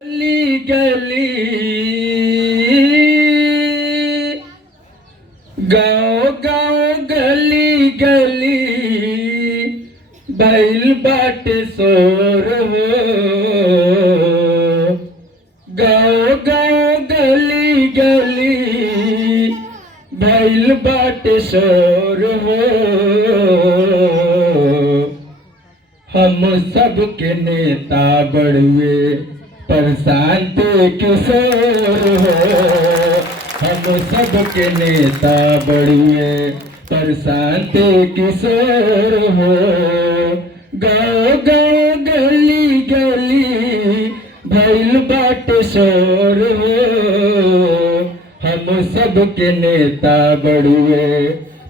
गली गली गाँव गाँव गली गली बैल बाटे शोर हो। गाँव गाँव गली गली बैल बाटे शोर हो। हम सबके नेता बड़ुए प्रशांत किशोर हो। हम सबके नेता बड़ुए प्रशांत किशोर हो। गाँव गाँव गली गली भइल बाटे शोर हो। हम सबके नेता बड़ुए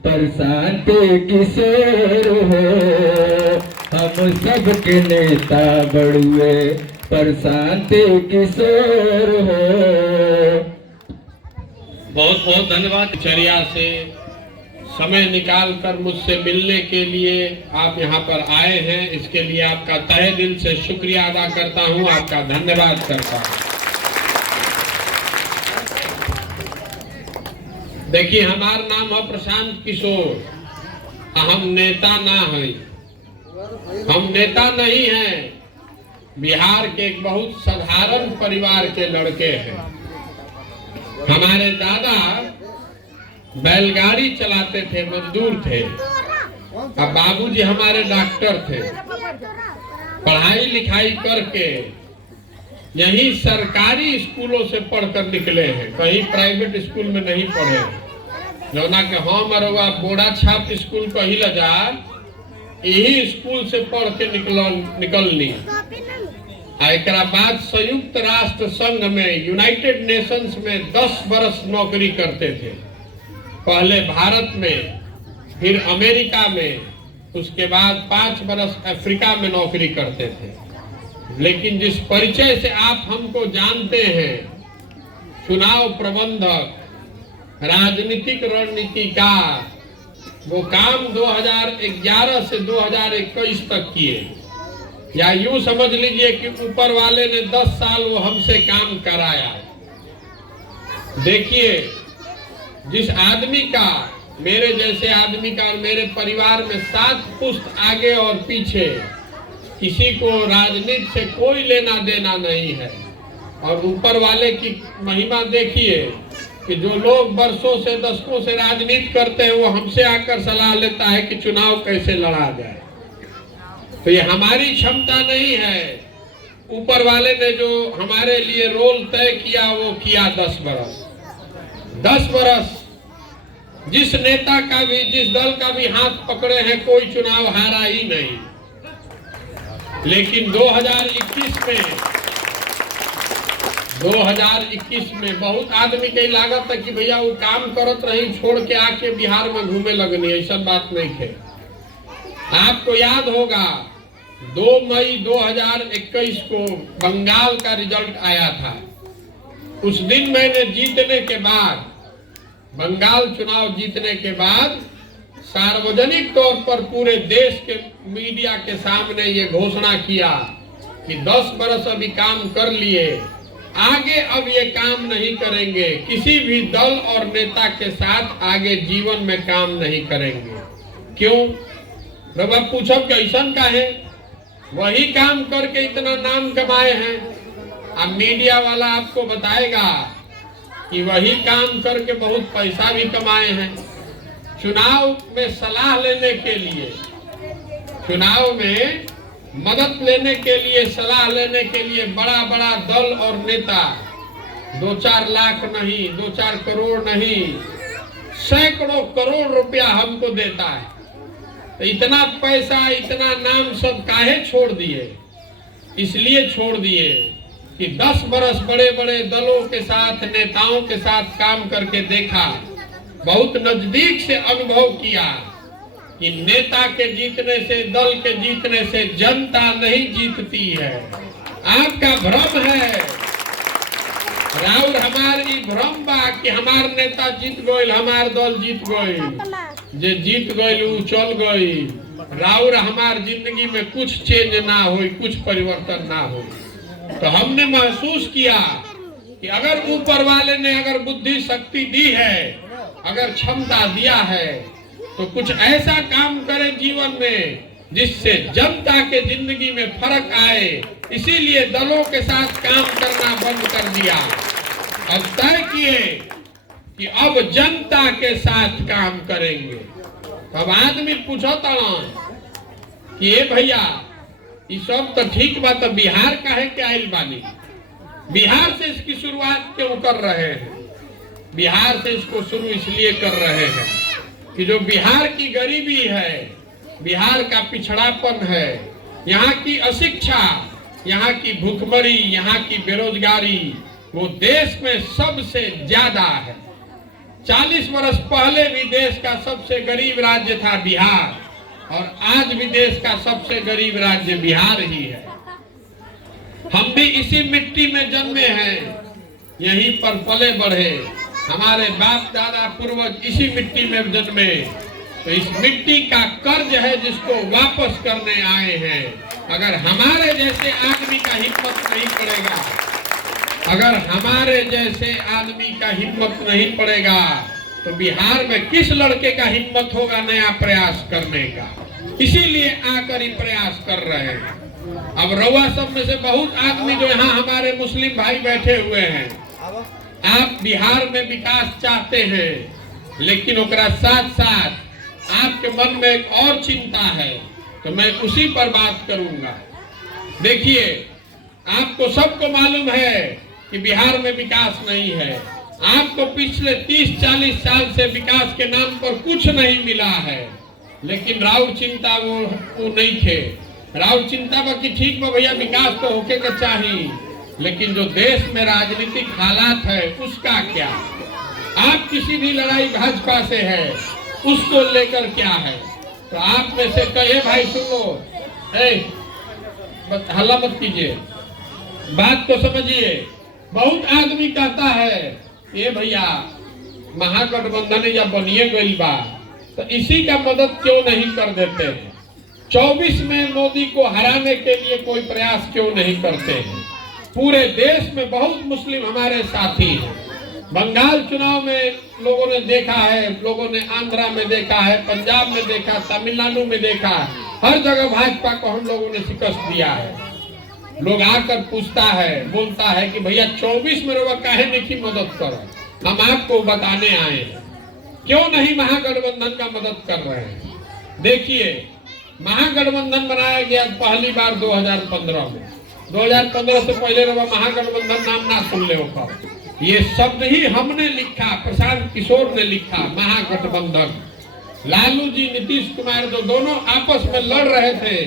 प्रशांत किशोर हो। हम सबके नेता बड़ुए प्रशांत किशोर हो। बहुत बहुत धन्यवाद। चर्या से समय निकाल कर मुझसे मिलने के लिए आप यहाँ पर आए हैं, इसके लिए आपका तहे दिल से शुक्रिया अदा करता हूँ, आपका धन्यवाद करता हूँ। देखिए, हमारा नाम है प्रशांत किशोर। हम नेता ना हैं, हम नेता नहीं हैं। बिहार के एक बहुत साधारण परिवार के लड़के हैं। हमारे दादा बैलगाड़ी चलाते थे, मजदूर थे। अब बाबूजी हमारे डॉक्टर थे। पढ़ाई लिखाई करके यही सरकारी स्कूलों से पढ़कर निकले हैं, कहीं प्राइवेट स्कूल में नहीं पढ़े। जो ना कि हम अरवा बोड़ा छाप स्कूल कही लजा, यही स्कूल से पढ़ के निकलनी। एक बाद संयुक्त राष्ट्र संघ में, यूनाइटेड नेशंस में 10 बरस नौकरी करते थे। पहले भारत में, फिर अमेरिका में, उसके बाद 5 बरस अफ्रीका में नौकरी करते थे। लेकिन जिस परिचय से आप हमको जानते हैं, चुनाव प्रबंधक, राजनीतिक रणनीतिकार, वो काम 2011 से 2021 तक किए। या यूं समझ लीजिए कि ऊपर वाले ने 10 साल वो हमसे काम कराया। देखिए, जिस आदमी का, मेरे जैसे आदमी का और मेरे परिवार में 7 पुश्त आगे और पीछे, किसी को राजनीति से कोई लेना देना नहीं है। और ऊपर वाले की महिमा देखिए कि जो लोग बरसों से, दशकों से राजनीति करते हैं, वो हमसे आकर सलाह लेता है कि चुनाव कैसे लड़ा जाए। तो ये हमारी क्षमता नहीं है। ऊपर वाले ने जो हमारे लिए रोल तय किया, वो किया 10 बरस। 10 बरस जिस नेता का भी, जिस दल का भी हाथ पकड़े हैं, कोई चुनाव हारा ही नहीं। लेकिन 2021 में बहुत आदमी के लागत है कि भैया वो काम करत रही, छोड़ के आके बिहार में घूमे लगनी। ऐसा बात नहीं है। आपको याद होगा 2 मई 2021 को बंगाल का रिजल्ट आया था। उस दिन मैंने जीतने के बाद, बंगाल चुनाव जीतने के बाद, सार्वजनिक तौर पर पूरे देश के मीडिया के सामने ये घोषणा किया कि 10 बरस अभी काम कर लिए, आगे अब ये काम नहीं करेंगे, किसी भी दल और नेता के साथ आगे जीवन में काम नहीं करेंगे। क्यों? रबा पूछो कैसन का है? वही काम करके इतना नाम कमाए हैं। अब मीडिया वाला आपको बताएगा कि वही काम करके बहुत पैसा भी कमाए हैं। चुनाव में सलाह लेने के लिए, चुनाव में मदद लेने के लिए, सलाह लेने के लिए बड़ा बड़ा दल और नेता 2-4 लाख नहीं, 2-4 करोड़ नहीं, सैकड़ों करोड़ रुपया हमको देता है। तो इतना पैसा, इतना नाम सब काहे छोड़ दिए? इसलिए छोड़ दिए कि 10 बरस बड़े बड़े दलों के साथ, नेताओं के साथ काम करके देखा, बहुत नजदीक से अनुभव किया कि नेता के जीतने से, दल के जीतने से जनता नहीं जीतती है। आपका भ्रम है, राउर हमारी भ्रम बा कि हमार नेता जीत गए, हमार दल जीत गए। जे जीत गए वो चल गई। राउर हमार जिंदगी में कुछ चेंज ना हो, कुछ परिवर्तन ना हो। तो हमने महसूस किया कि अगर ऊपर वाले ने अगर बुद्धि शक्ति दी है, अगर क्षमता दिया है, तो कुछ ऐसा काम करे जीवन में जिससे जनता के जिंदगी में फर्क आए। इसीलिए दलों के साथ काम करना बंद कर दिया। अब तय किए कि अब जनता के साथ काम करेंगे। अब आदमी पूछो कि ये भैया ये सब तो ठीक बात, तो बिहार का है क्या आइल बानी? बिहार से इसकी शुरुआत क्यों कर रहे हैं? बिहार से इसको शुरू इसलिए कर रहे हैं कि जो बिहार की गरीबी है, बिहार का पिछड़ापन है, यहाँ की अशिक्षा, यहाँ की भूखमरी, यहाँ की बेरोजगारी, वो देश में सबसे ज्यादा है। 40 वर्ष पहले भी देश का सबसे गरीब राज्य था बिहार, और आज भी देश का सबसे गरीब राज्य बिहार ही है। हम भी इसी मिट्टी में जन्मे हैं, यहीं पर पले बढ़े, हमारे बाप दादा पूर्वज इसी मिट्टी में जन्मे। तो इस मिट्टी का कर्ज है जिसको वापस करने आए हैं। अगर हमारे जैसे आदमी का हिम्मत नहीं पड़ेगा, अगर हमारे जैसे आदमी का हिम्मत नहीं पड़ेगा, तो बिहार में किस लड़के का हिम्मत होगा नया प्रयास करने का? इसीलिए आकर ही प्रयास कर रहे हैं। अब रउआ सब में से बहुत आदमी जो यहाँ हमारे मुस्लिम भाई बैठे हुए हैं, आप बिहार में विकास चाहते हैं, लेकिन ओकरा साथ साथ आपके मन में एक और चिंता है, तो मैं उसी पर बात करूंगा। देखिए, आपको सबको मालूम है कि बिहार में विकास नहीं है। आपको पिछले 30-40 साल से विकास के नाम पर कुछ नहीं मिला है, लेकिन राउर चिंता वो नहीं थे। राउर चिंता बा कि ठीक बा भैया, विकास तो होके का चाहिए, लेकिन जो देश में राजनीतिक हालात है उसका क्या? आप किसी भी लड़ाई भाजपा से है, उसको लेकर क्या है? तो आप में से कहे भाई सुनो, हल्ला मत कीजिए, बात को समझिए। बहुत आदमी कहता है ये भैया महागठबंधन या बनिए गई बा, तो इसी का मदद क्यों नहीं कर देते हैं? 24 में मोदी को हराने के लिए कोई प्रयास क्यों नहीं करते हैं? पूरे देश में बहुत मुस्लिम हमारे साथी हैं। बंगाल चुनाव में लोगों ने देखा है, लोगों ने आंध्रा में देखा है, पंजाब में देखा, तमिलनाडु में देखा, हर जगह भाजपा को हम लोगों ने शिकस्त दिया है। लोग आकर पूछता है, बोलता है कि भैया 24 में रोवा काहे नहीं मदद करो। हम आपको बताने आए हैं क्यों नहीं महागठबंधन का मदद कर रहे हैं। देखिए, महागठबंधन बनाया गया पहली बार 2015 में। 2015 से पहले रोवा महागठबंधन नाम ना सुन ले हो। ये शब्द ही हमने लिखा, प्रशांत किशोर ने लिखा, महागठबंधन। लालू जी, नीतीश कुमार जो दोनों आपस में लड़ रहे थे,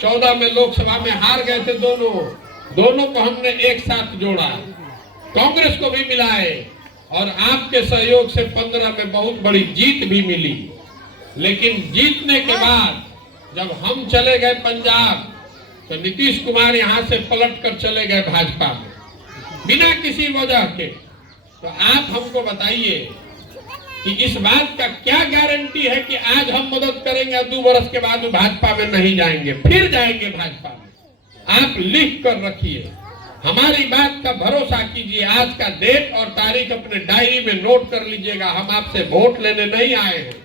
14 में लोकसभा में हार गए थे दोनों को हमने एक साथ जोड़ा, कांग्रेस को भी मिलाए, और आपके सहयोग से 15 में बहुत बड़ी जीत भी मिली। लेकिन जीतने के बाद जब हम चले गए पंजाब, तो नीतीश कुमार यहाँ से पलट कर चले गए भाजपा में बिना किसी वजह के। तो आप हमको बताइए कि इस बात का क्या गारंटी है कि आज हम मदद करेंगे, 2 वर्ष के बाद भाजपा में नहीं जाएंगे, फिर जाएंगे भाजपा में? आप लिख कर रखिए, हमारी बात का भरोसा कीजिए। आज का डेट और तारीख अपने डायरी में नोट कर लीजिएगा। हम आपसे वोट लेने नहीं आए हैं,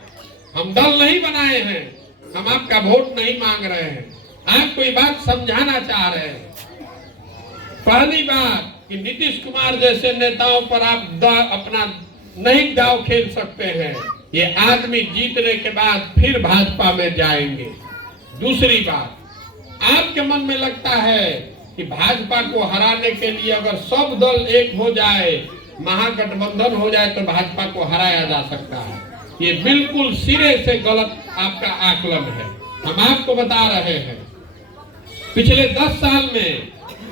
हम दल नहीं बनाए हैं, हम आपका वोट नहीं मांग रहे हैं, आपको ये बात समझाना चाह रहे हैं। पहली बात कि नीतीश कुमार जैसे नेताओं पर आप अपना नहीं दाव खेल सकते हैं। ये आदमी जीतने के बाद फिर भाजपा में जाएंगे। दूसरी बात, आपके मन में लगता है कि भाजपा को हराने के लिए अगर सब दल एक हो जाए, महागठबंधन हो जाए, तो भाजपा को हराया जा सकता है। ये बिल्कुल सिरे से गलत आपका आकलन है। हम आपको बता रहे हैं, पिछले 10 साल में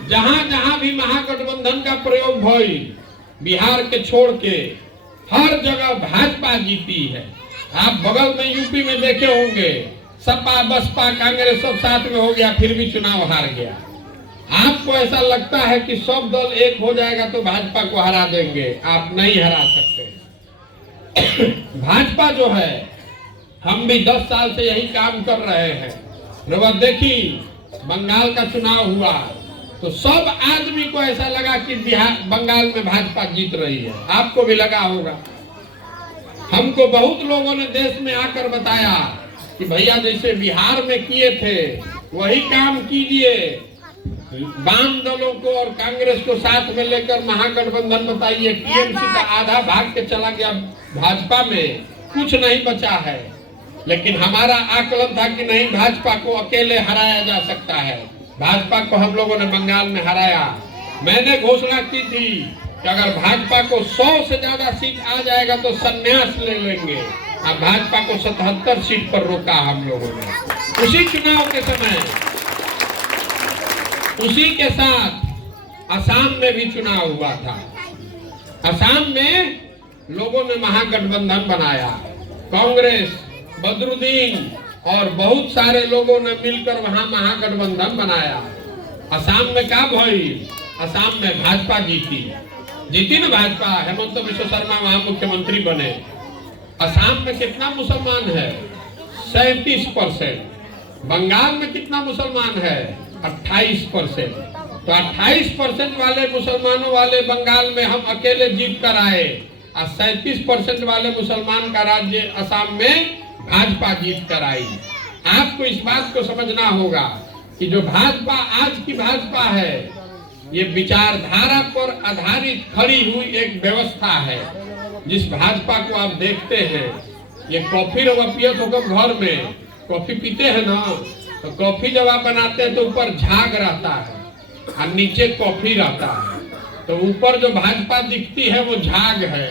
जहां जहां भी महागठबंधन का प्रयोग भई, बिहार के छोड़ के हर जगह भाजपा जीती है। आप बगल में यूपी में देखे होंगे, सपा बसपा कांग्रेस सब साथ में हो गया, फिर भी चुनाव हार गया। आपको ऐसा लगता है कि सब दल एक हो जाएगा तो भाजपा को हरा देंगे, आप नहीं हरा सकते। भाजपा जो है, हम भी 10 साल से यही काम कर रहे हैं। देखी, बंगाल का चुनाव हुआ, तो सब आदमी को ऐसा लगा कि बिहार बंगाल में भाजपा जीत रही है। आपको भी लगा होगा। हमको बहुत लोगों ने देश में आकर बताया कि भैया जैसे बिहार में किए थे वही काम कीजिए। वाम दलों को और कांग्रेस को साथ में लेकर महागठबंधन बताइए। टीएमसी का आधा भाग के चला गया भाजपा में, कुछ नहीं बचा है। लेकिन हमारा आकलन था कि नहीं, भाजपा को अकेले हराया जा सकता है। भाजपा को हम लोगों ने बंगाल में हराया। मैंने घोषणा की थी कि अगर भाजपा को 100 से ज्यादा सीट आ जाएगा तो संन्यास ले लेंगे। अब भाजपा को 77 सीट पर रोका हम लोगों ने। उसी चुनाव के समय उसी के साथ असम में भी चुनाव हुआ था। असम में लोगों ने महागठबंधन बनाया। कांग्रेस, बदरुद्दीन और बहुत सारे लोगों ने मिलकर वहां महागठबंधन बनाया। असम में क्या भइल? असम में भाजपा जीती ना भाजपा। हेमंत बिश्व शर्मा वहां मुख्यमंत्री बने। असम में कितना मुसलमान है? 37%। बंगाल में कितना मुसलमान है? 28%। तो 28% वाले मुसलमानों वाले बंगाल में हम अकेले जीत कर आए और 37% वाले मुसलमान का राज्य असम में भाजपा जीत कर आई। आपको इस बात को समझना होगा कि जो भाजपा आज की भाजपा है, ये विचारधारा पर आधारित खड़ी हुई एक व्यवस्था है। जिस भाजपा को आप देखते हैं, ये कॉफी रवा पियत होकर घर में कॉफी पीते हैं ना, तो कॉफी जब आप बनाते हैं तो ऊपर झाग रहता है और नीचे कॉफी रहता है। तो ऊपर जो भाजपा दिखती है वो झाग है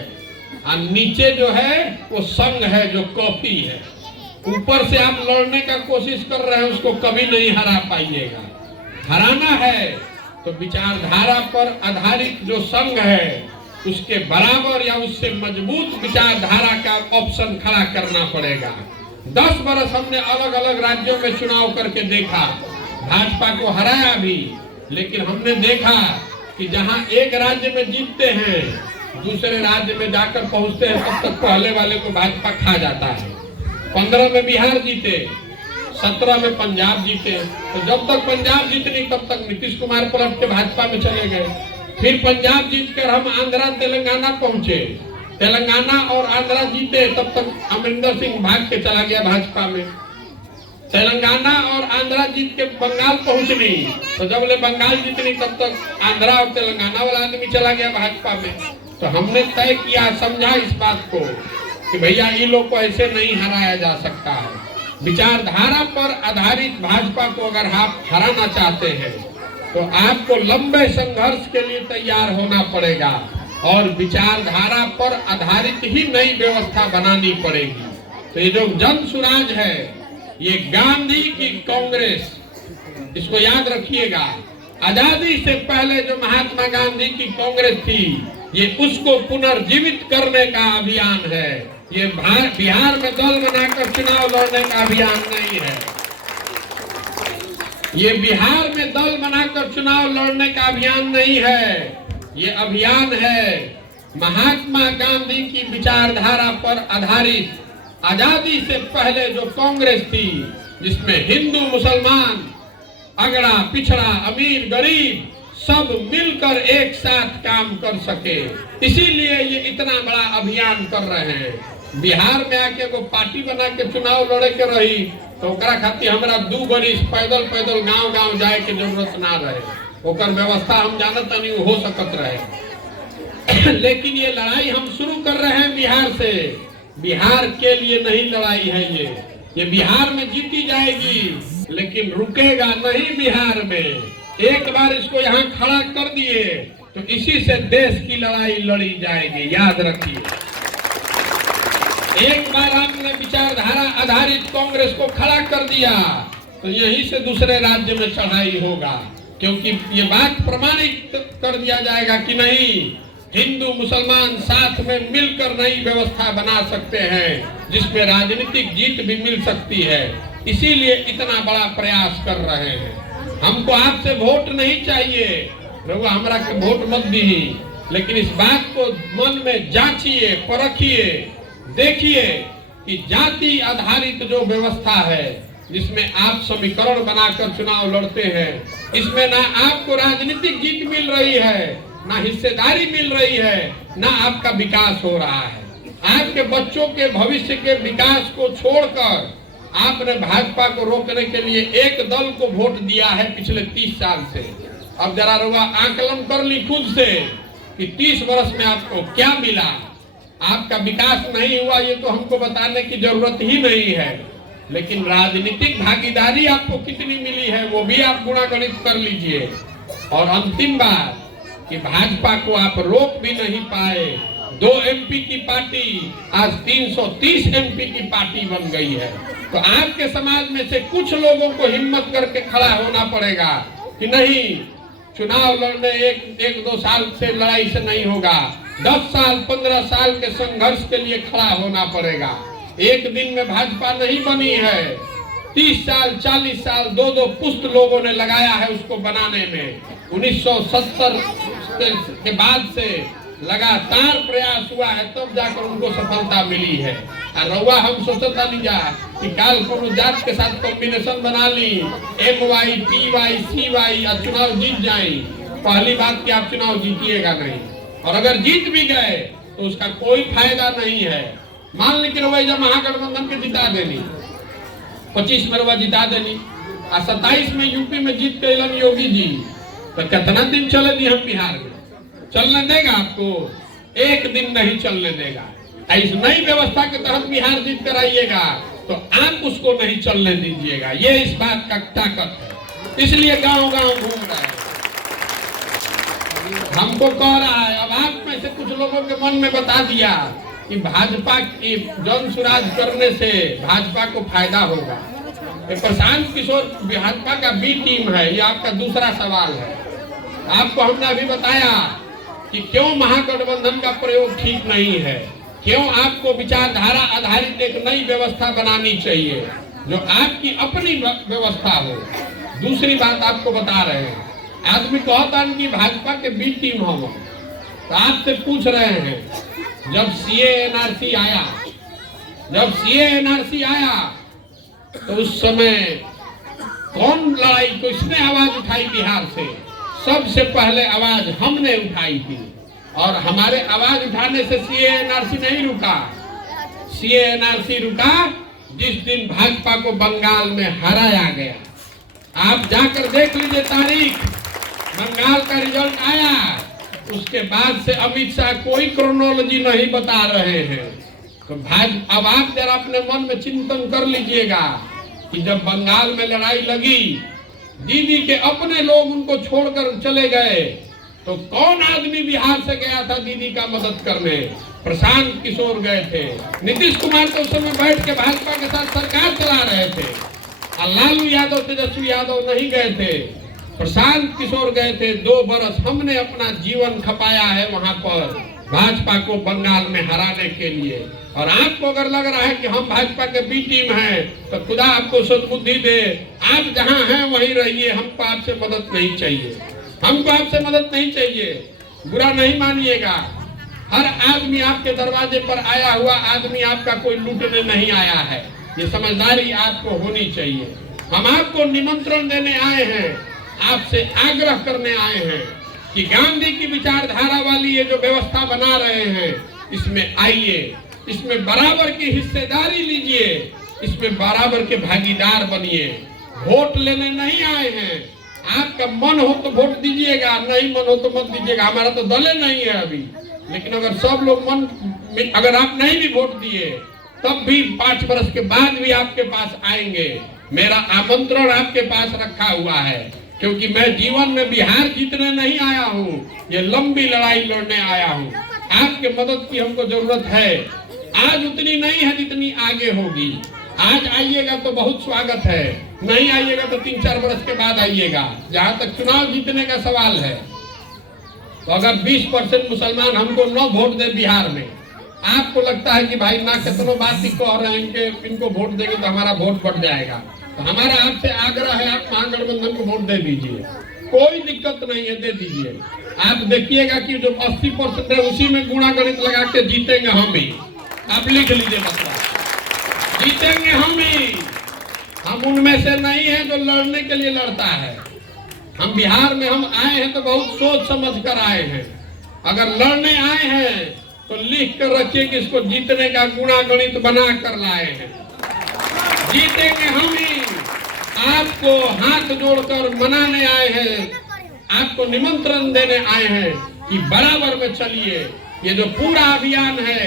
और नीचे जो है वो संग है जो कॉफी है। ऊपर से आप लड़ने का कोशिश कर रहे हैं, उसको कभी नहीं हरा पाइएगा। हराना है तो विचारधारा पर आधारित जो संघ है उसके बराबर या उससे मजबूत विचारधारा का ऑप्शन खड़ा करना पड़ेगा। 10 बरस हमने अलग अलग राज्यों में चुनाव करके देखा, भाजपा को हराया भी, लेकिन हमने देखा कि जहां एक राज्य में जीतते हैं, दूसरे राज्य में जाकर पहुंचते हैं, तब तक पहले वाले को भाजपा खा जाता है। 15 में बिहार जीते, 17 में पंजाब जीते। तो जब तक पंजाब जीतनी तब तक नीतीश कुमार पलट के भाजपा में चले गए। फिर पंजाब जीतकर हम आंध्रा तेलंगाना पहुंचे, तेलंगाना और आंध्रा जीते, तब तक अमरिंदर सिंह भाग के चला गया भाजपा में। तेलंगाना और आंध्रा जीत के बंगाल पहुंचनी, तो जब ले बंगाल जीतनी तब तक आंध्रा और तेलंगाना वाला आदमी चला गया भाजपा में। तो हमने तय किया, समझा इस बात को कि भैया इन लोग को ऐसे नहीं हराया जा सकता है। विचारधारा पर आधारित भाजपा को अगर आप हराना चाहते हैं तो आपको लंबे संघर्ष के लिए तैयार होना पड़ेगा और विचारधारा पर आधारित ही नई व्यवस्था बनानी पड़ेगी। तो ये जो जन सुराज है, ये गांधी की कांग्रेस, इसको याद रखिएगा। आजादी से पहले जो महात्मा गांधी की कांग्रेस थी, ये उसको पुनर्जीवित करने का अभियान है। ये बिहार में दल बनाकर चुनाव लड़ने का अभियान नहीं है। ये बिहार में दल बनाकर चुनाव लड़ने का अभियान नहीं है। ये अभियान है महात्मा गांधी की विचारधारा पर आधारित आजादी से पहले जो कांग्रेस थी, जिसमें हिंदू मुसलमान, अगड़ा पिछड़ा, अमीर गरीब सब मिलकर एक साथ काम कर सके, इसीलिए ये इतना बड़ा अभियान कर रहे हैं। बिहार में आके को पार्टी बना के चुनाव लड़े के रही तो ओकरा खातिर हमरा 2 बरिस पैदल पैदल गांव गांव जाए के जरूरत ना रहे, ओकर व्यवस्था हम जानत नहीं हो सकत रहे। लेकिन ये लड़ाई हम शुरू कर रहे हैं बिहार से। बिहार के लिए नहीं लड़ाई है ये बिहार में जीती जाएगी, लेकिन रुकेगा नहीं बिहार में। एक बार इसको यहाँ खड़ा कर दिए तो इसी से देश की लड़ाई लड़ी जाएगी, याद रखिए। एक बार आपने विचारधारा आधारित कांग्रेस को खड़ा कर दिया तो यहीं से दूसरे राज्य में चढ़ाई होगा, क्योंकि ये बात प्रमाणित कर दिया जाएगा कि नहीं, हिंदू मुसलमान साथ में मिलकर नई व्यवस्था बना सकते हैं जिसमें राजनीतिक जीत भी मिल सकती है। इसीलिए इतना बड़ा प्रयास कर रहे हैं। हमको आपसे वोट नहीं चाहिए, रघुआ हमरा के वोट मत दी, लेकिन इस बात को मन में जांचिए, परखिए, देखिए कि जाति आधारित जो व्यवस्था है जिसमें आप समीकरण बनाकर चुनाव लड़ते हैं, इसमें ना आपको राजनीतिक जीत मिल रही है, ना हिस्सेदारी मिल रही है, ना आपका विकास हो रहा है। आपके बच्चों के भविष्य के विकास को छोड़कर आपने भाजपा को रोकने के लिए एक दल को वोट दिया है पिछले 30 साल से। अब जरा रुआ आकलन कर ली खुद से कि 30 वर्ष में आपको क्या मिला। आपका विकास नहीं हुआ ये तो हमको बताने की जरूरत ही नहीं है, लेकिन राजनीतिक भागीदारी आपको कितनी मिली है वो भी आप गुणागणित कर लीजिए। और अंतिम बात कि भाजपा को आप रोक भी नहीं पाए। 2 MP की पार्टी आज 330 MP की पार्टी बन गई है। तो आपके समाज में से कुछ लोगों को हिम्मत करके खड़ा होना पड़ेगा कि नहीं, चुनाव लड़ने एक 2 साल से लड़ाई से नहीं होगा, 10 साल 15 साल के संघर्ष के लिए खड़ा होना पड़ेगा। एक दिन में भाजपा नहीं बनी है, 30 साल 40 साल 2 पुश्त लोगों ने लगाया है उसको बनाने में। 1970 के बाद से लगातार प्रयास हुआ है, तब जाकर उनको सफलता मिली है। और रउआ हम सोचता नहीं जा कि काल कोनो जात के साथ कॉम्बिनेशन बना ली, MY PY CY और चुनाव जीत जाए। पहली बात कि आप चुनाव जीतिएगा नहीं, और अगर जीत भी गए तो उसका कोई फायदा नहीं है। मान ली कि रउआ जब महागठबंधन के जिता देनी, 25 में रउआ जिता देनी और 27 में यूपी में जीत के एलन योगी जी, तो कितना दिन चले दी हम बिहार में? चलने देगा आपको? एक दिन नहीं चलने देगा। इस नई व्यवस्था के तहत बिहार जीत कर आइएगा तो आप उसको नहीं चलने दीजिएगा। ये इस बात का ताकत है, इसलिए गांव-गांव घूम रहा है, हमको कह रहा है। अब आप में से कुछ लोगों के मन में बता दिया कि भाजपा की जन सुराज करने से भाजपा को फायदा होगा। प्रशांत किशोर भाजपा का बी टीम है, ये आपका दूसरा सवाल है। आपको हमने अभी बताया कि क्यों महागठबंधन का प्रयोग ठीक नहीं है, क्यों आपको विचारधारा आधारित एक नई व्यवस्था बनानी चाहिए जो आपकी अपनी व्यवस्था हो। दूसरी बात आपको बता रहे हैं, आदमी कहता है कि भाजपा के बी टीम हम, तो आपसे पूछ रहे हैं जब CA NRC आया तो उस समय कौन लड़ाई, किसने आवाज उठाई बिहार से? सबसे पहले आवाज हमने उठाई थी, और हमारे आवाज उठाने से CA NRC नहीं रुका। CA NRC रुका जिस दिन भाजपा को बंगाल में हराया गया। आप जाकर देख लीजिए तारीख, बंगाल का रिजल्ट आया, उसके बाद से अमित शाह कोई क्रोनोलॉजी नहीं बता रहे हैं। तो अब आप जरा अपने मन में चिंतन कर लीजिएगा कि जब बंगाल में लड़ाई लगी, दीदी के अपने लोग उनको छोड़कर चले गए, तो कौन आदमी बिहार से गया था दीदी का मदद करने? प्रशांत किशोर गए थे। नीतीश कुमार तो उस समय बैठ के भाजपा के साथ सरकार चला रहे थे, और लालू यादव तेजस्वी यादव नहीं गए थे, प्रशांत किशोर गए थे। 2 बरस हमने अपना जीवन खपाया है वहां पर भाजपा को बंगाल में हराने के लिए। और आपको अगर लग रहा है कि हम भाजपा के बी टीम हैं, तो खुदा आपको सद्बुद्धि दे, आप जहां हैं वहीं रहिए। हमको आपसे मदद नहीं चाहिए, हमको आपसे मदद नहीं चाहिए। बुरा नहीं मानिएगा, हर आदमी आपके दरवाजे पर आया हुआ आदमी आपका कोई लूटने नहीं आया है। ये समझदारी आपको होनी चाहिए। हम आपको निमंत्रण देने आए हैं, आपसे आग्रह करने आए हैं कि गांधी की विचारधारा वाली ये जो व्यवस्था बना रहे हैं, इसमें आइए, इसमें बराबर की हिस्सेदारी लीजिए, इसमें बराबर के भागीदार बनिए। वोट लेने नहीं आए हैं, आपका मन हो तो वोट दीजिएगा, नहीं मन हो तो मत दीजिएगा। हमारा तो दल नहीं है अभी, लेकिन अगर सब लोग अगर आप नहीं भी वोट दिए तब भी 5 वर्ष के बाद भी आपके पास आएंगे। मेरा आमंत्रण आपके पास रखा हुआ है, क्योंकि मैं जीवन में बिहार जीतने नहीं आया हूँ, ये लंबी लड़ाई लड़ने आया हूँ। आपके मदद की हमको जरूरत है, आज उतनी नहीं है जितनी आगे होगी। आज आइएगा तो बहुत स्वागत है, नहीं आइएगा तो 3-4 वर्ष के बाद आइएगा। जहाँ तक चुनाव जीतने का सवाल है, तो अगर 20% मुसलमान हमको न वोट दे बिहार में, आपको लगता है कि भाई ना कितनों बात ही कह रहे हैं, इनको वोट देंगे तो हमारा वोट बढ़ जाएगा, तो हमारा आपसे आग्रह है आप महागठबंधन को वोट दे दीजिए, कोई दिक्कत नहीं है, दे दीजिए। आप देखिएगा कि जो 80% है उसी में गुणागणित लगा के जीतेंगे हम ही। आप लिख लीजिए, मतलब जीतेंगे हम ही। हम उनमें से नहीं है जो लड़ने के लिए लड़ता है, हम बिहार में हम आए हैं तो बहुत सोच समझ कर आए हैं। अगर लड़ने आए हैं तो लिख कर रखिए कि इसको जीतने का गुणागणित बना कर लाए हैं। जीतेंगे हम ही। आपको हाथ जोड़कर मनाने आए हैं, आपको निमंत्रण देने आए हैं कि बराबर में चलिए। ये जो पूरा अभियान है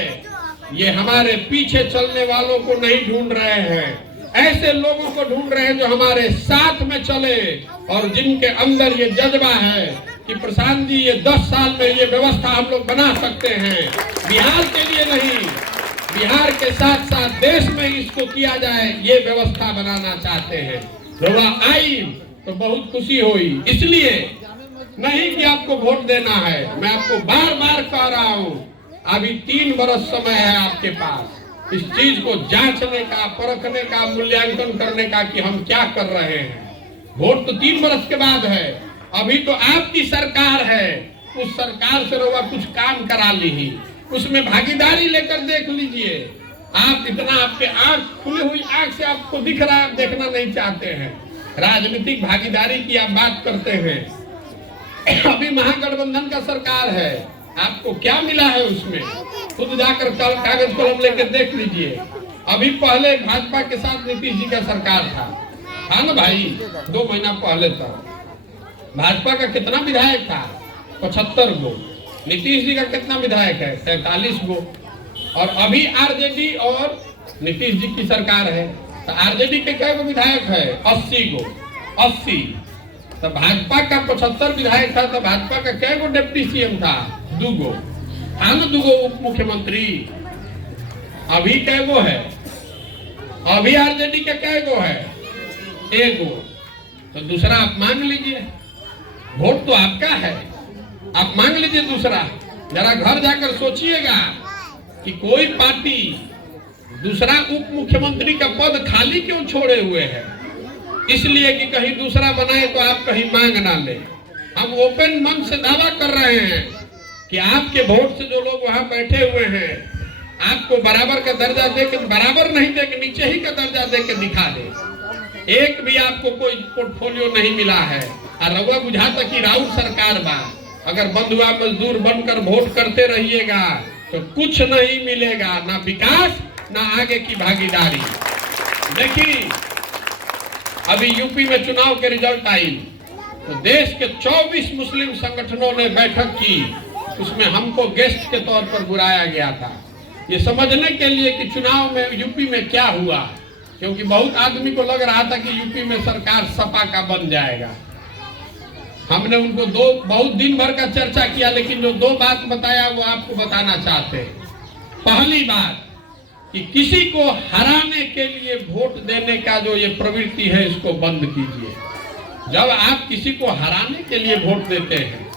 ये हमारे पीछे चलने वालों को नहीं ढूंढ रहे हैं, ऐसे लोगों को ढूंढ रहे हैं जो हमारे साथ में चले और जिनके अंदर ये जज्बा है कि प्रशांत जी ये 10 साल में ये व्यवस्था हम लोग बना सकते हैं। बिहार के लिए नहीं, बिहार के साथ साथ देश में इसको किया जाए, ये व्यवस्था बनाना चाहते हैं। रोवा आई तो बहुत खुशी हुई। इसलिए नहीं कि आपको वोट देना है, मैं आपको बार बार कह रहा हूँ अभी 3 बरस समय है आपके पास इस चीज को जांचने का, परखने का, मूल्यांकन करने का कि हम क्या कर रहे हैं। वोट तो 3 बरस के बाद है। अभी तो आपकी सरकार है, उस सरकार से रोवा कुछ काम करा ली, उसमें भागीदारी लेकर देख लीजिए। आप इतना आपके आंख खुली हुई आंख से आपको दिख रहा है, आप देखना नहीं चाहते हैं। राजनीतिक भागीदारी की आप बात करते हैं। अभी महागठबंधन का सरकार है, आपको क्या मिला है उसमें खुद जाकर कागज कलम लेकर देख लीजिए। अभी पहले भाजपा के साथ नीतीश जी का सरकार था ना भाई, 2 महीना पहले तक भाजपा का कितना विधायक था? 75 गो। नीतीश जी का कितना विधायक है? 43 गो। और अभी आरजेडी और नीतीश जी की सरकार है तो आरजेडी के क्या विधायक है? 80 गो। 80 तो भाजपा का 75 विधायक था तो भाजपा का क्या गो डिप्टी सीएम था? 2 गो। था ना 2 गो उप मुख्यमंत्री। अभी क्या गो है? अभी आरजेडी का क्या गो है? 1 गो। तो दूसरा आप मांग लीजिए, वोट तो आपका है, आप मांग लीजिए दूसरा। जरा घर जाकर सोचिएगा कि कोई पार्टी दूसरा उप मुख्यमंत्री का पद खाली क्यों छोड़े हुए है? इसलिए कि कहीं दूसरा बनाए तो आप कहीं मांग ना ले। हम ओपन मन से दावा कर रहे हैं कि आपके वोट से जो लोग वहां बैठे हुए हैं आपको बराबर का दर्जा देके, बराबर नहीं देके नीचे ही का दर्जा देके दिखा दे। एक भी आपको कोई पोर्टफोलियो नहीं मिला है और रउआ बुझाता कि राउत सरकार बा। अगर बंधुआ मजदूर बनकर वोट करते रहिएगा तो कुछ नहीं मिलेगा, ना विकास ना आगे की भागीदारी। देखिए अभी यूपी में चुनाव के रिजल्ट आई तो देश के 24 मुस्लिम संगठनों ने बैठक की, उसमें हमको गेस्ट के तौर पर बुलाया गया था ये समझने के लिए कि चुनाव में यूपी में क्या हुआ। क्योंकि बहुत आदमी को लग रहा था कि यूपी में सरकार सपा का बन जाएगा। हमने उनको बहुत दिन भर का चर्चा किया, लेकिन जो 2 बात बताया वो आपको बताना चाहते हैं। पहली बात कि किसी को हराने के लिए वोट देने का जो ये प्रवृत्ति है इसको बंद कीजिए। जब आप किसी को हराने के लिए वोट देते हैं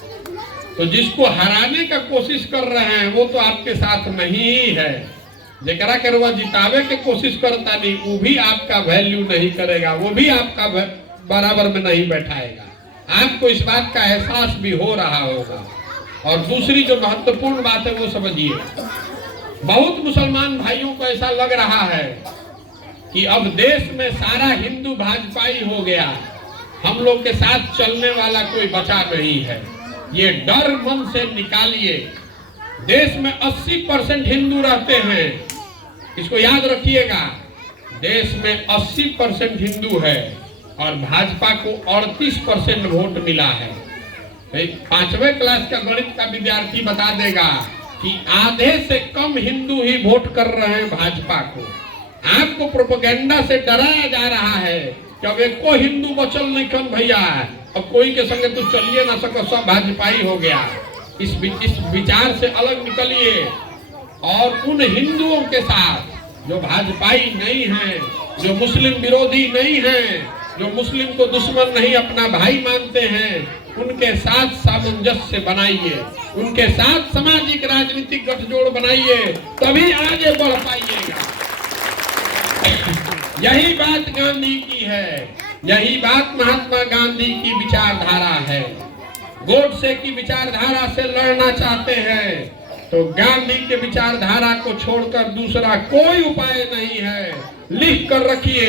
तो जिसको हराने का कोशिश कर रहे हैं वो तो आपके साथ नहीं ही है। जेकरा के रुआ जितावे के कोशिश करता नहीं वो भी आपका वैल्यू नहीं करेगा, वो भी आपका बराबर में नहीं बैठाएगा। आपको इस बात का एहसास भी हो रहा होगा। और दूसरी जो महत्वपूर्ण बात है वो समझिए, बहुत मुसलमान भाइयों को ऐसा लग रहा है कि अब देश में सारा हिंदू भाजपाई हो गया, हम लोग के साथ चलने वाला कोई बचा नहीं है। ये डर मन से निकालिए। देश में 80% हिंदू रहते हैं, इसको याद रखिएगा। देश में 80% हिंदू है और भाजपा को 38% वोट मिला है। 5वें क्लास का गणित का विद्यार्थी बता देगा कि आधे से कम हिंदू ही वोट कर रहे हैं भाजपा को। आपको प्रोपेगेंडा से डराया जा रहा है कि अब एक को हिंदू बचल नहीं कम भैया, अब कोई के संगे तो चलिए ना सको, सब भाजपाई हो गया। इस विचार से अलग निकलिए और उन हिंदुओं के साथ जो भाजपाई नहीं हैं, जो मुस्लिम विरोधी नहीं हैं, जो मुस्लिम को दुश्मन नहीं अपना भाई मानते हैं, उनके साथ सामंजस्य बनाइए, उनके साथ सामाजिक राजनीतिक गठजोड़ बनाइए, तभी आगे बढ़ पाइएगा। यही बात गांधी की है, यही बात महात्मा गांधी की विचारधारा है। गोडसे की विचारधारा से लड़ना चाहते हैं तो गांधी के विचारधारा को छोड़कर दूसरा कोई उपाय नहीं है। लिख कर रखिए,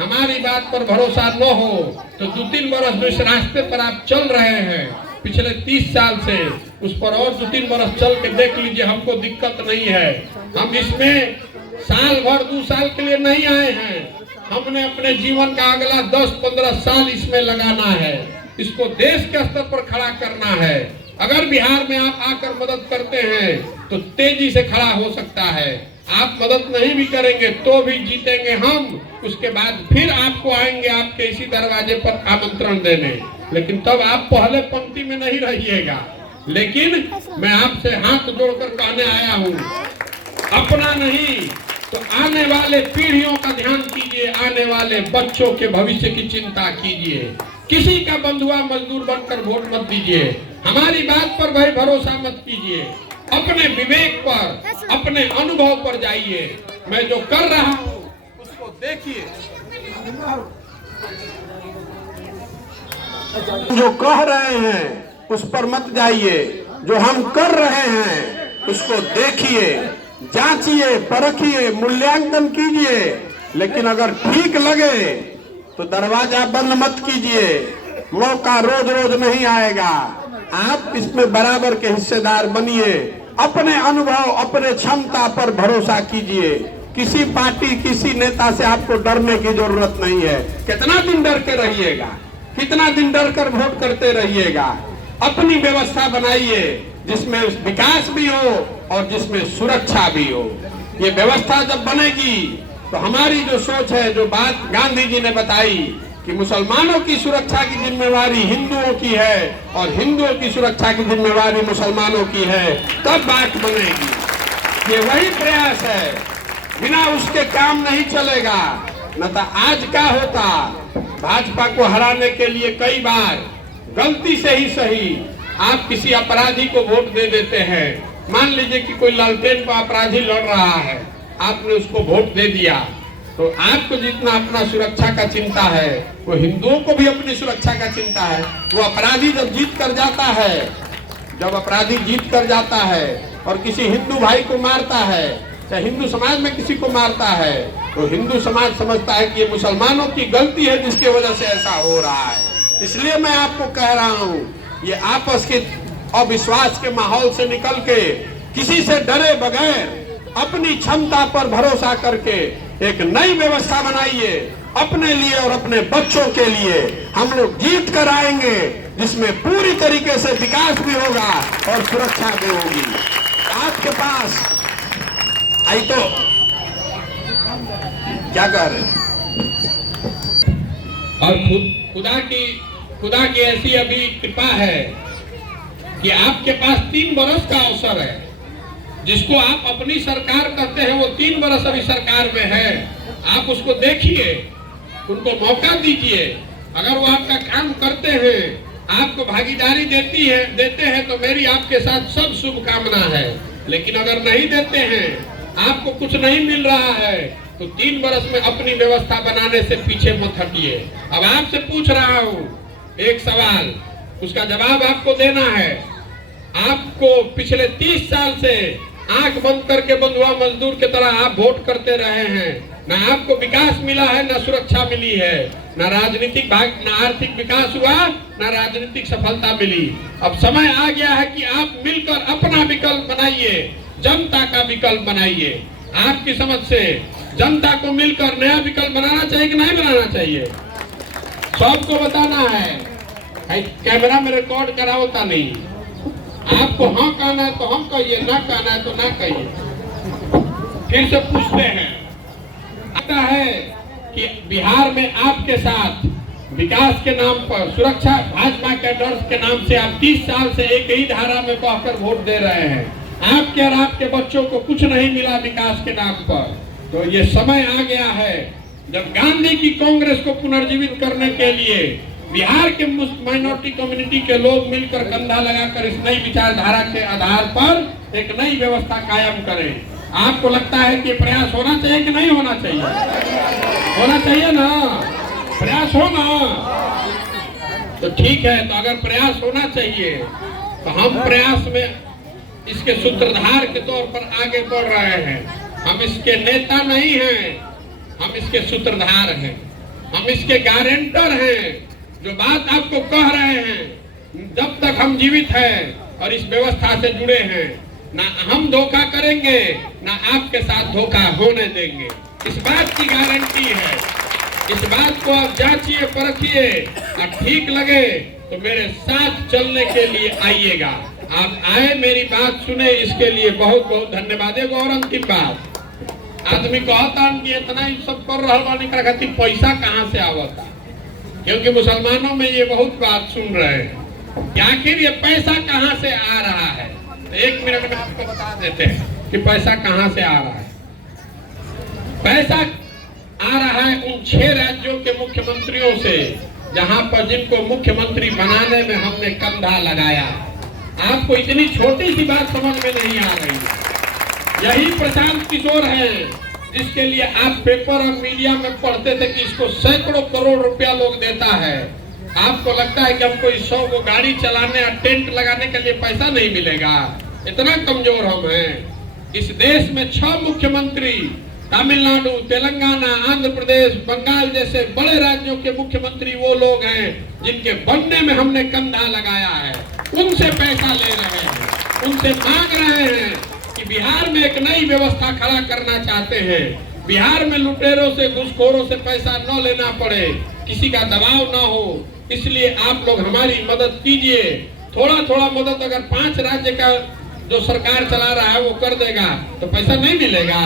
हमारी बात पर भरोसा न हो तो 2-3 बरस जो इस रास्ते पर आप चल रहे हैं पिछले 30 साल से, उस पर और 2-3 बरस चल के देख लीजिए, हमको दिक्कत नहीं है। हम इसमें साल भर 2 साल के लिए नहीं आए हैं, हमने अपने जीवन का अगला 10-15 साल इसमें लगाना है, इसको देश के स्तर पर खड़ा करना है। अगर बिहार में आप आकर मदद करते हैं तो तेजी से खड़ा हो सकता है, आप मदद नहीं भी करेंगे तो भी जीतेंगे हम। उसके बाद फिर आपको आएंगे आपके इसी दरवाजे पर आमंत्रण देने, लेकिन तब आप पहले पंक्ति में नहीं रहिएगा। लेकिन मैं आपसे हाथ जोड़कर कहने आया हूँ, अपना नहीं तो आने वाले पीढ़ियों का ध्यान कीजिए, आने वाले बच्चों के भविष्य की चिंता कीजिए। किसी का बंधुआ मजदूर बनकर वोट मत दीजिए, हमारी बात पर भाई भरोसा मत कीजिए, अपने विवेक पर, अपने अनुभव पर जाइए। मैं जो कर रहा हूँ उसको देखिए, जो कह रहे हैं उस पर मत जाइए, जो हम कर रहे हैं उसको देखिए, जांचिए, परखिए, मूल्यांकन कीजिए। लेकिन अगर ठीक लगे तो दरवाजा बंद मत कीजिए, मौका रोज रोज नहीं आएगा। आप इसमें बराबर के हिस्सेदार बनिए, अपने अनुभव, अपने क्षमता पर भरोसा कीजिए। किसी पार्टी, किसी नेता से आपको डरने की जरूरत नहीं है। कितना दिन डर के रहिएगा, कितना दिन डर कर वोट करते रहिएगा। अपनी व्यवस्था बनाइए जिसमें विकास भी हो और जिसमें सुरक्षा भी हो। ये व्यवस्था जब बनेगी तो हमारी जो सोच है, जो बात गांधी जी ने बताई कि मुसलमानों की सुरक्षा की जिम्मेवारी हिंदुओं की है और हिंदुओं की सुरक्षा की जिम्मेवारी मुसलमानों की है, तब बात बनेगी। ये वही प्रयास है, बिना उसके काम नहीं चलेगा। न तो आज का होता, भाजपा को हराने के लिए कई बार गलती से ही सही आप किसी अपराधी को वोट दे देते हैं। मान लीजिए कि कोई लालटेन को अपराधी लड़ रहा है, आपने उसको वोट दे दिया, तो आपको जितना अपना सुरक्षा का चिंता है वो हिंदुओं को भी अपनी सुरक्षा का चिंता है। वो अपराधी जब जीत कर जाता है, जब अपराधी जीत कर जाता है और किसी हिंदू भाई को मारता है, चाहे हिंदू समाज में किसी को मारता है, तो हिंदू समाज समझता है कि ये मुसलमानों की गलती है जिसकी वजह से ऐसा हो रहा है। इसलिए मैं आपको कह रहा हूँ, ये आपस के अविश्वास के माहौल से निकल के किसी से डरे बगैर अपनी क्षमता पर भरोसा करके एक नई व्यवस्था बनाइए अपने लिए और अपने बच्चों के लिए। हम लोग जीत कर आएंगे जिसमें पूरी तरीके से विकास भी होगा और सुरक्षा भी होगी। आपके पास आई तो क्या कर रहे और खुदा की ऐसी अभी कृपा है कि आपके पास 3 बरस का अवसर है। जिसको आप अपनी सरकार कहते हैं वो 3 बरस अभी सरकार में है, आप उसको देखिए, उनको मौका दीजिए। अगर वो आपका काम करते हैं, आपको भागीदारी देते हैं तो मेरी आपके साथ सब शुभकामना है। लेकिन अगर नहीं देते हैं, आपको कुछ नहीं मिल रहा है, तो 3 बरस में अपनी व्यवस्था बनाने से पीछे मत हटिए। अब आपसे पूछ रहा हूँ एक सवाल, उसका जवाब आपको देना है। आपको पिछले 30 साल से आंख बंद करके बंधुआ मजदूर की तरह आप वोट करते रहे हैं, ना आपको विकास मिला है, ना सुरक्षा मिली है, ना राजनीतिक ना आर्थिक विकास हुआ, ना राजनीतिक सफलता मिली। अब समय आ गया है कि आप मिलकर अपना विकल्प बनाइए, जनता का विकल्प बनाइए। आपकी समझ से जनता को मिलकर नया विकल्प बनाना चाहिए कि नहीं बनाना चाहिए? सबको बताना है। कैमरा में रिकॉर्ड करा होता नहीं, आपको हाँ कहना है तो हम कहिए, ना कहना है तो ना कहिए। फिर से पूछते हैं, आता है कि बिहार में आपके साथ विकास के नाम पर, सुरक्षा भाजपा के डर के नाम से आप 30 साल से एक ही धारा में बहकर वोट दे रहे हैं। आपके और आपके बच्चों को कुछ नहीं मिला विकास के नाम पर। तो ये समय आ गया है जब गांधी की कांग्रेस को पुनर्जीवित करने के लिए बिहार के माइनॉरिटी कम्युनिटी के लोग मिलकर कंधा लगाकर इस नई विचारधारा के आधार पर एक नई व्यवस्था कायम करें। आपको लगता है कि प्रयास होना चाहिए कि नहीं होना चाहिए? होना चाहिए ना, प्रयास हो ना, तो ठीक है। तो अगर प्रयास होना चाहिए तो हम प्रयास में इसके सूत्रधार के तौर पर आगे बढ़ रहे हैं। हम इसके नेता नहीं हैं, हम इसके सूत्रधार हैं। हम इसके गारंटर हैं। जो बात आपको कह रहे हैं, जब तक हम जीवित हैं और इस व्यवस्था से जुड़े हैं, ना हम धोखा करेंगे ना आपके साथ धोखा होने देंगे। इस बात की गारंटी है। इस बात को आप जांचिए, परखिए और ठीक लगे तो मेरे साथ चलने के लिए आइएगा। आप आए, मेरी बात सुने, इसके लिए बहुत बहुत धन्यवाद। एगो और अंतिम बात, आदमी कहता कि इतना ही सब कर रहा बानी खातिर पैसा कहाँ से आवता, क्योंकि मुसलमानों में ये बहुत बात सुन रहे हैं कि आखिर ये पैसा कहाँ से आ रहा है। तो 1 मिनट में आपको बता देते हैं कि पैसा कहाँ से आ रहा है। पैसा आ रहा है उन 6 राज्यों के मुख्यमंत्रियों से, जहां पर जिनको मुख्यमंत्री बनाने में हमने कंधा लगाया। आपको इतनी छोटी सी बात समझ में नहीं आ रही है। यही प्रशांत किशोर है जिसके लिए आप पेपर और मीडिया में पढ़ते थे कि इसको सैकड़ों करोड़ रुपया लोग देता है। आपको लगता है कि हमको 100 को गाड़ी चलाने और टेंट लगाने के लिए पैसा नहीं मिलेगा? इतना कमजोर हम हैं। इस देश में 6 मुख्यमंत्री, तमिलनाडु, तेलंगाना, आंध्र प्रदेश, बंगाल जैसे बड़े राज्यों के मुख्यमंत्री वो लोग हैं जिनके बनने में हमने कंधा लगाया है। उनसे पैसा ले रहे हैं, उनसे मांग रहे हैं कि बिहार में एक नई व्यवस्था खड़ा करना चाहते हैं। बिहार में लुटेरों से, घूसखोरों से पैसा न लेना पड़े, किसी का दबाव न हो, इसलिए आप लोग हमारी मदद कीजिए। थोड़ा थोड़ा मदद अगर 5 राज्य का जो सरकार चला रहा है वो कर देगा तो पैसा नहीं मिलेगा।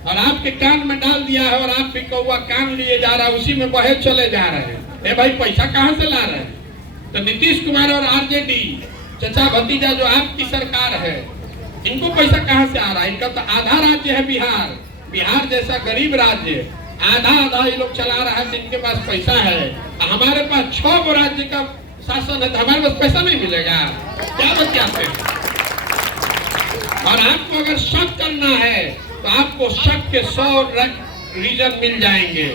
और आपके कान में डाल दिया है और आप भी कौवा कान लिए जा रहा है, उसी में बहे चले जा रहे हैं। ए भाई, पैसा कहाँ से ला रहे हैं? तो नीतीश कुमार और आरजेडी, चचा भतीजा जो आपकी सरकार है, इनको पैसा कहाँ से आ रहा है? इनका तो आधा राज्य है बिहार। बिहार जैसा गरीब राज्य आधा ये लोग चला रहा है, जिनके पास पैसा है। हमारे पास 6 राज्य का शासन है तो हमारे पास पैसा नहीं मिलेगा? क्या बचाते हैं? और आपको अगर शक करना है तो आपको शक के 100 रीजन मिल जाएंगे।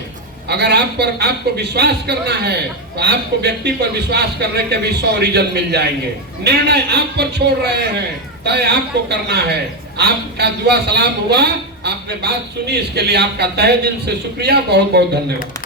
अगर आपको विश्वास करना है तो आपको व्यक्ति पर विश्वास करने के भी 100 रीजन मिल जाएंगे। निर्णय आप पर छोड़ रहे हैं, तय आपको करना है। आपका दुआ सलाम हुआ, आपने बात सुनी, इसके लिए आपका तहे दिल से शुक्रिया, बहुत बहुत धन्यवाद।